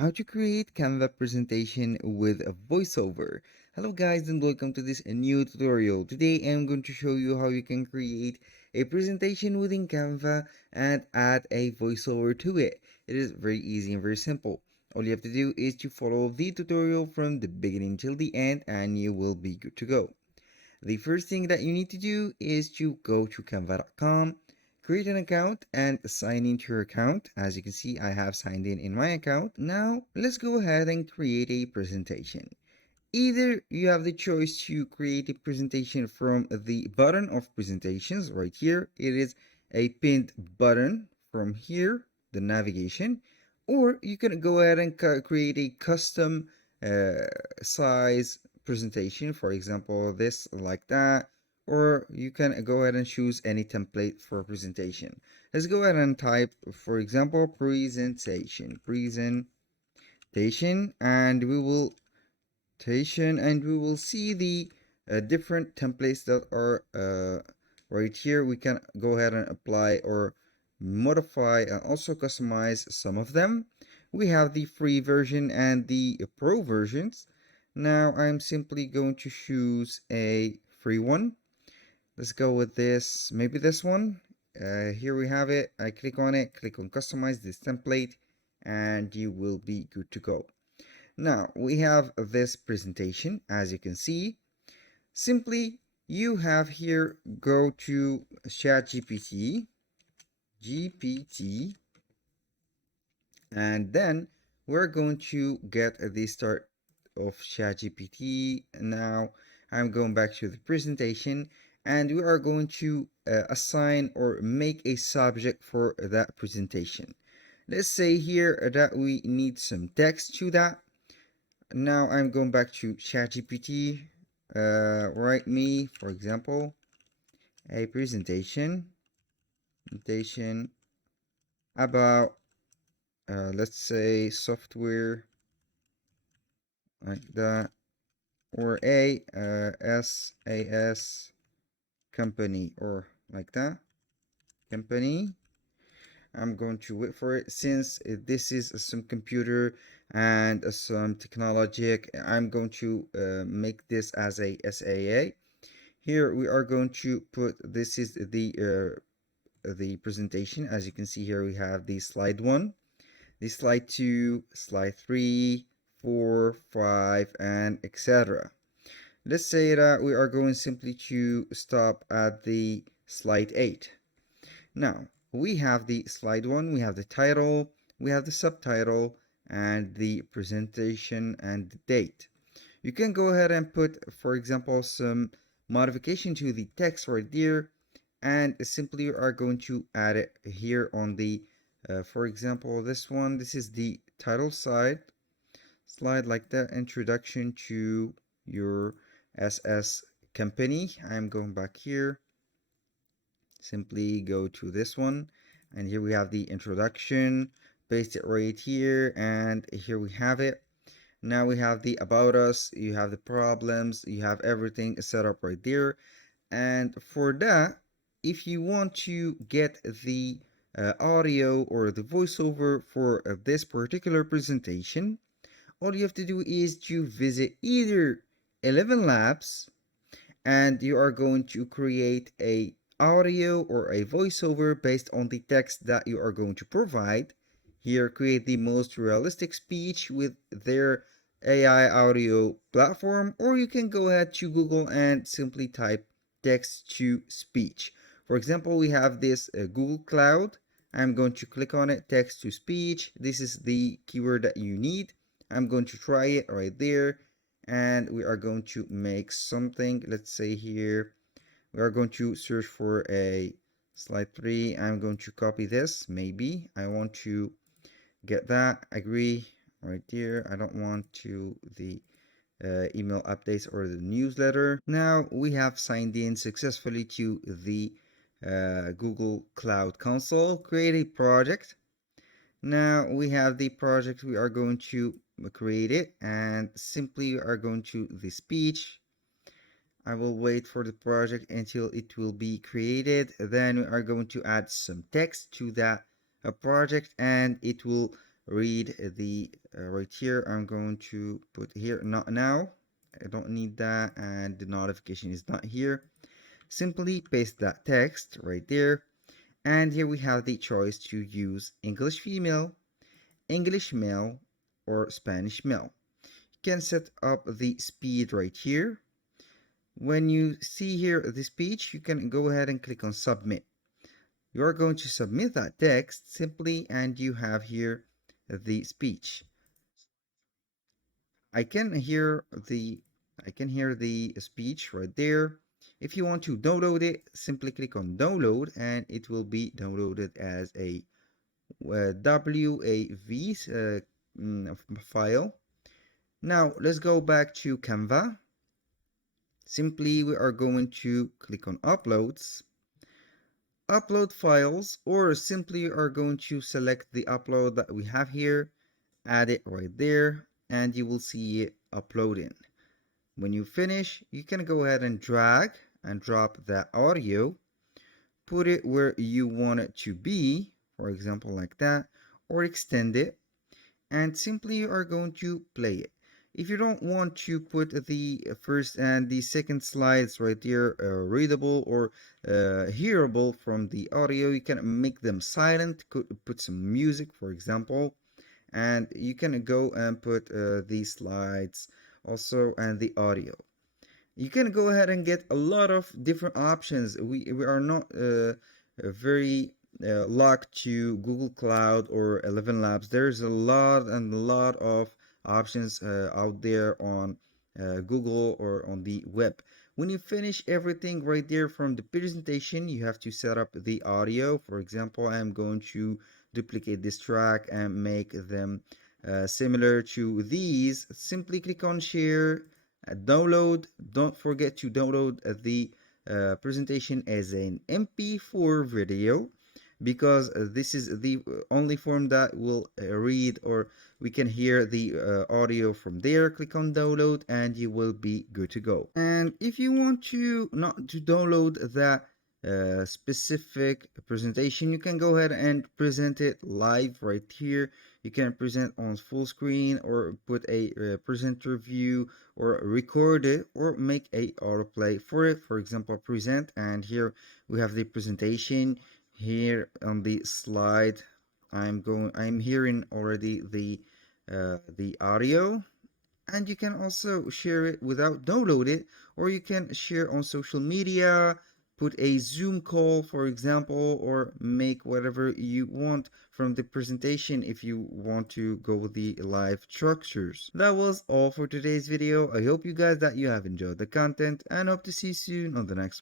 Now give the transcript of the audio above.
How to create Canva presentation with a voiceover. Hello guys and welcome to this new tutorial. Today I'm going to show you how you can create a presentation within Canva and add a voiceover to it. It is very easy and very simple. All you have to do is to follow the tutorial from the beginning till the end and you will be good to go. The first thing that you need to do is to go to canva.com, create an account and sign into your account. As you can see, I have signed in my account. Now let's go ahead and create a presentation. Either you have the choice to create a presentation from the button of presentations right here. It is a pinned button from here, the navigation, or you can go ahead and create a custom size presentation, for example this like that, or you can go ahead and choose any template for presentation. Let's go ahead and type, for example, presentation, and we will see the different templates that are right here. We can go ahead and apply or modify and also customize some of them. We have the free version and the pro versions. Now I'm simply going to choose a free one. Let's go with this, maybe this one. Here we have it. I click on it, click on customize this template, and you will be good to go. Now we have this presentation. As you can see, simply you have here, go to ChatGPT, and then we're going to get the start of ChatGPT. Now I'm going back to the presentation and we are going to assign or make a subject for that presentation. Let's say here that we need some text to that. Now I'm going back to ChatGPT. Write me, for example, a presentation about, let's say, software like that, or a SAS company, or like that company. I'm going to wait for it. Since this is some computer and some technology, I'm going to make this as a SAA. Here we are going to put, this is the presentation. As you can see here, we have the slide 1, the slide 2, slide 3, 4, 5, and etc. Let's say that we are going simply to stop at the slide 8. Now we have the slide 1, we have the title, we have the subtitle, and the presentation and the date. You can go ahead and put, for example, some modification to the text right there, and simply are going to add it here on the for example this one. This is the title slide like that, introduction to your SS company. I'm going back here, simply go to this one, and here we have the introduction, paste it right here, and here we have it. Now we have the about us, you have the problems, you have everything set up right there. And for that, if you want to get the audio or the voiceover for this particular presentation, all you have to do is to visit either 11 Labs, and you are going to create a audio or a voiceover based on the text that you are going to provide. Here, create the most realistic speech with their AI audio platform, or you can go ahead to Google and simply type text to speech. For example, we have this Google Cloud. I'm going to click on it, text to speech. This is the keyword that you need. I'm going to try it right there, and we are going to make something. Let's say here we are going to search for a slide 3. I'm going to copy this. Maybe I want to get that, agree right there. I don't want to the email updates or the newsletter. Now we have signed in successfully to the Google Cloud Console. Create a project. Now we have the project. We are going to create it, and simply are going to the speech. I will wait for the project until it will be created. Then we are going to add some text to that project, and it will read the right here. I'm going to put here not now. I don't need that, and the notification is not here. Simply paste that text right there, and here we have the choice to use English female, English male, or Spanish male. You can set up the speed right here. When you see here the speech, you can go ahead and click on submit. You are going to submit that text simply, and you have here the speech. I can hear the speech right there. If you want to download it, simply click on download, and it will be downloaded as a WAV file. Now let's go back to Canva. Simply we are going to click on uploads, upload files, or simply are going to select the upload that we have here, add it right there, and you will see it uploading. When you finish, you can go ahead and drag and drop that audio, put it where you want it to be, for example like that, or extend it, and simply you are going to play it. If you don't want to put the first and the second slides right there readable or hearable from the audio, you can make them silent, put some music for example, and you can go and put these slides also and the audio. You can go ahead and get a lot of different options. We are not very locked to Google Cloud or 11 Labs. There's a lot and a lot of options out there on Google or on the web. When you finish everything right there from the presentation, you have to set up the audio. For example, I'm going to duplicate this track and make them similar to these. Simply click on share, download. Don't forget to download the presentation as an MP4 video, because this is the only form that will read or we can hear the audio from there. Click on download and you will be good to go. And if you want to not to download that specific presentation, you can go ahead and present it live right here. You can present on full screen or put a presenter view or record it or make a autoplay for it. For example, present, and here we have the presentation. Here on the slide, I'm hearing already the audio, and you can also share it without download it, or you can share on social media, put a Zoom call for example, or make whatever you want from the presentation if you want to go with the live structures. That was all for today's video. I hope you guys that you have enjoyed the content, and hope to see you soon on the next